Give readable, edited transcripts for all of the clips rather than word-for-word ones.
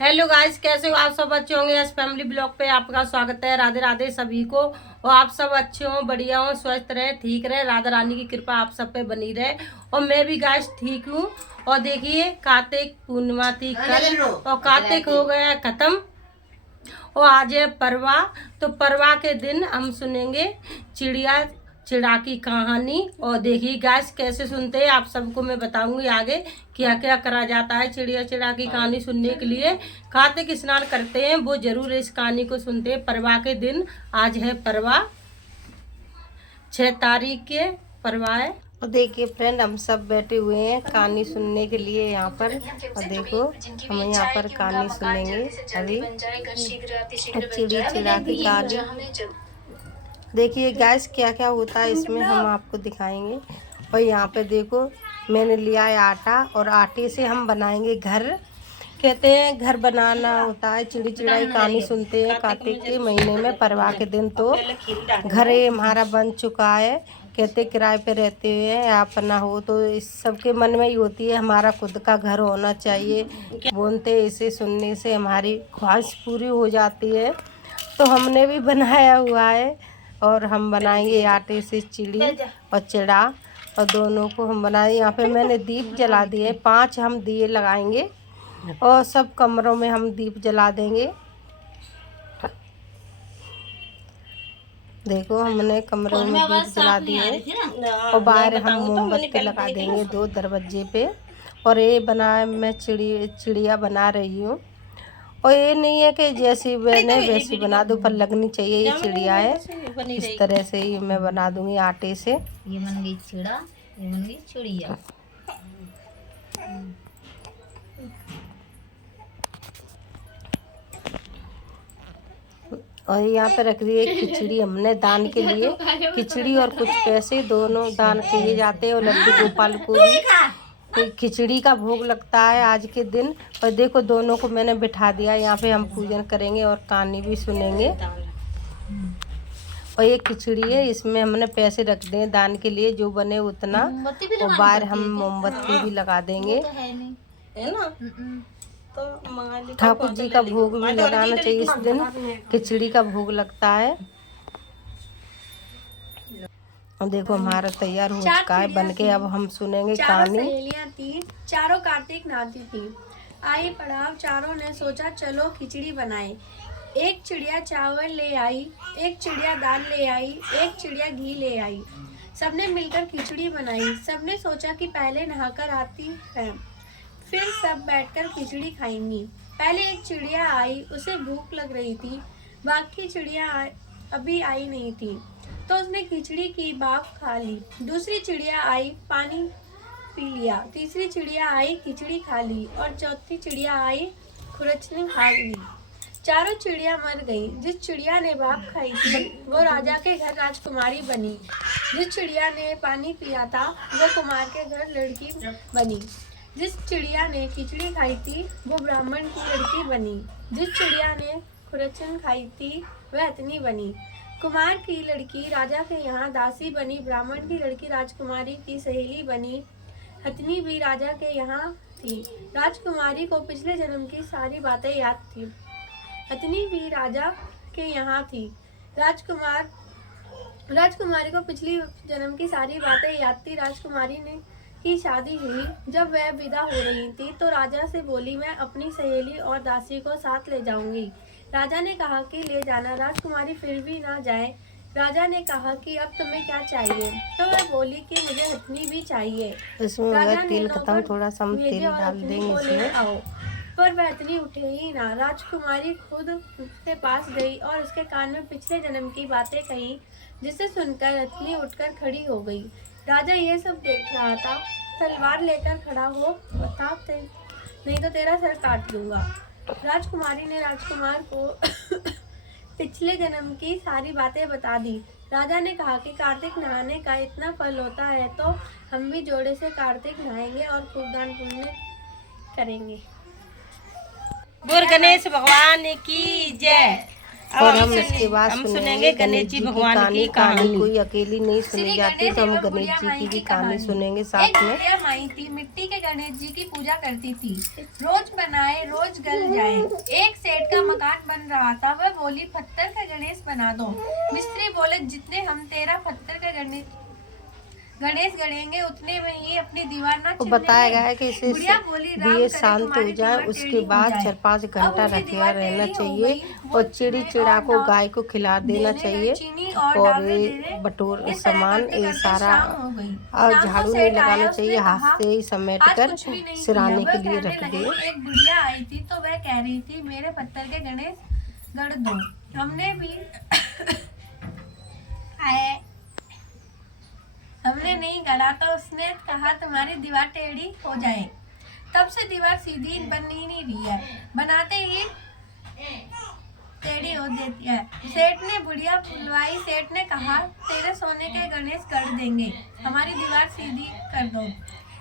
Hello guys, कैसे हो आप सब? अच्छे होंगे। इस फैमिली ब्लॉग पे आपका स्वागत है। राधे राधे सभी को। और आप सब अच्छे हो, बढ़िया हो, स्वस्थ रहे, ठीक रहे। राधा रानी की कृपा आप सब पे बनी रहे। और मैं भी गाइस ठीक हूँ। और देखिए, कार्तिक पूर्णिमा थी कल और कार्तिक हो गया खत्म। और आज है परवा। तो परवा के दिन हम सुनेंगे चिड़िया चिड़ा की कहानी। और देखिए गाइस कैसे सुनते हैं, आप सबको मैं बताऊंगी आगे क्या क्या करा जाता है चिड़िया चिड़ा की कहानी सुनने के लिए। कार्तिक स्नान करते हैं वो जरूर इस कहानी को सुनते हैं परवा के दिन। आज है परवा, 6 तारीख के परवा है। और देखिए फ्रेंड, हम सब बैठे हुए हैं कहानी सुनने के लिए यहाँ पर। और देखो हम यहाँ पर कहानी सुनेंगे अभी, चिड़ी चिड़ा की कहानी। देखिए गैस क्या क्या होता है इसमें हम आपको दिखाएंगे। और यहाँ पे देखो मैंने लिया है आटा, और आटे से हम बनाएंगे घर। कहते हैं घर बनाना होता है। चिड़ी चिड़ाई कहानी सुनते हैं कार्तिक के महीने में परवा के दिन। तो घर ये हमारा बन चुका है। कहते किराए पे रहते हुए हैं अपना हो, तो इस सबके मन में ही होती है हमारा खुद का घर होना चाहिए। बोलते इसे सुनने से हमारी ख्वाहिश पूरी हो जाती है। तो हमने भी बनाया हुआ है। और हम बनाएंगे आटे से चिड़ी और चिड़ा, और दोनों को हम बनाए। यहाँ पे मैंने दीप जला दिए, 5 हम दिए लगाएंगे। और सब कमरों में हम दीप जला देंगे। देखो हमने कमरों में दीप जला दिए। और बाहर हम मोमबत्ती लगा देंगे 2 दरवाजे पे। और ये बना मैं चिड़िया बना रही हूँ। और ये नहीं है कि जैसी बने वैसी बना दूँ, पर लगनी चाहिए। ये चिड़िया है, इस तरह से ही मैं बना दूंगी आटे से। ये बन गई चिड़ा, ये बन गई चिड़िया। और यहाँ पे रख दी है खिचड़ी हमने दान के लिए। खिचड़ी और कुछ पैसे दोनों दान किए जाते हैं। और लड्डू गोपाल को भी खिचड़ी का भोग लगता है आज के दिन। और देखो दोनों को मैंने बिठा दिया यहाँ पे, हम पूजन करेंगे और कहानी भी सुनेंगे। और ये खिचड़ी है, इसमें हमने पैसे रख दिए दान के लिए, जो बने उतना। और बाहर हम मोमबत्ती भी लगा देंगे, है ना। तो ठाकुर जी का भोग भी लगाना चाहिए इस दिन। खिचड़ी का भोग लगता है। और देखो हमारा तैयार हो चुका है बन के। अब हम सुनेंगे कहानी। सहेलियां थी, चारों कार्तिक नहाती थी। आई पड़ाव चारों ने सोचा चलो खिचड़ी बनाए। एक चिड़िया चावल ले आई, एक चिड़िया दाल ले आई, एक चिड़िया घी ले आई। सबने मिलकर खिचड़ी बनाई। सबने सोचा कि पहले नहाकर आती है, फिर सब बैठकर खिचड़ी खाएंगी। पहले एक चिड़िया आई, उसे भूख लग रही थी। बाकी चिड़िया अभी आई नहीं थी, तो उसने खिचड़ी की भाप खा ली। दूसरी चिड़िया आई, पानी पी लिया। तीसरी चिड़िया आई, खिचड़ी खा ली। और चौथी चिड़िया आई, खुरचनी खा ली। चारों चिड़िया मर गई। जिस चिड़िया ने भाप खाई थी वो राजा के घर राजकुमारी बनी। जिस चिड़िया ने पानी पिया था वो कुमार के घर लड़की बनी। जिस चिड़िया ने खिचड़ी खाई थी वो ब्राह्मण की लड़की बनी। जिस चिड़िया ने खुरचन खाई थी वह हथनी बनी। कुमार की लड़की राजा के यहाँ दासी बनी। ब्राह्मण की लड़की राजकुमारी की सहेली बनी। हथनी भी राजा के यहाँ थी। राजकुमारी को पिछले जन्म की सारी बातें याद थी। हथनी भी राजा के यहाँ थी। राजकुमारी को पिछली जन्म की सारी बातें याद थी। राजकुमारी ने की शादी हुई। जब वह विदा हो रही थी तो राजा से बोली, मैं अपनी सहेली और दासी को साथ ले जाऊंगी। राजा ने कहा कि ले जाना। राजकुमारी फिर भी ना जाए। राजा ने कहा कि अब तुम्हें क्या चाहिए, तो वह बोली कि मुझे हथनी भी चाहिए। इसमें राजा तेल ने खत्म, थोड़ा सा हम तेल डाल देंगे इसमें। आओ, पर वह हथनी उठे ही ना। राजकुमारी खुद उसके पास गई और उसके कान में पिछले जन्म की बातें कही, जिसे सुनकर हथनी उठकर खड़ी हो गई। राजा ये सब देख रहा था। तलवार लेकर खड़ा हो बता, नहीं तो तेरा सर काट दूंगा। राजकुमारी ने राजकुमार को पिछले जन्म की सारी बातें बता दी। राजा ने कहा कि कार्तिक नहाने का इतना फल होता है तो हम भी जोड़े से कार्तिक नहाएंगे और खूब दान पुण्य करेंगे। बोल गणेश भगवान की जय। और हम इसके बाद सुनेंगे गणेश जी भगवान की कहानी। कोई अकेली नहीं सुनी जाती, तो हम गणेश जी की भी कहानी सुनेंगे साथ में। एक माई थी, मिट्टी के गणेश जी की पूजा करती थी। रोज बनाए रोज गल जाए। एक सेठ का मकान बन रहा था, वह बोली पत्थर का गणेश बना दो। मिस्त्री बोले जितने हम तेरा पत्थर का गणेश गढ़ेंगे उतने में ही अपनी दीवार ना तो बताया गया है कि इसे दिए शांत हो जाए, उसके बाद 4-5 घंटा रखा रहना चाहिए और चिड़ी चिड़ा को गाय को खिला देना चाहिए और बटोर सामान ये सारा और झाड़ू नहीं लगाना चाहिए, हाथ से ही समेट कर सिराने के लिए रख दे। एक बुढ़िया आई थी तो वह कह रही थी मेरे पत्थर के गणेश गढ़ दो। हमने नहीं गढ़ा तो उसने कहा तुम्हारी दीवार टेढ़ी हो जाए। तब से दीवार सीधी बन ही नहीं रही है, बनाते ही टेढ़ी हो जाती है। सेठ ने बुढ़िया बुलवाई। सेठ ने कहा तेरे सोने के गणेश गढ़ देंगे, हमारी दीवार सीधी कर दो।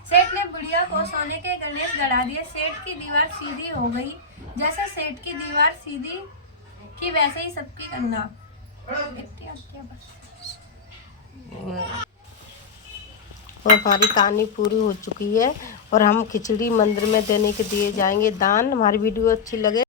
सेठ ने बुढ़िया को सोने के गणेश गढ़ा दिए। सेठ की दीवार सीधी हो गई। जैसे सेठ की दीवार सीधी की वैसे ही सबकी करना। और हमारी कहानी पूरी हो चुकी है और हम खिचड़ी मंदिर में देने के दिए जाएंगे दान। हमारी वीडियो अच्छी लगे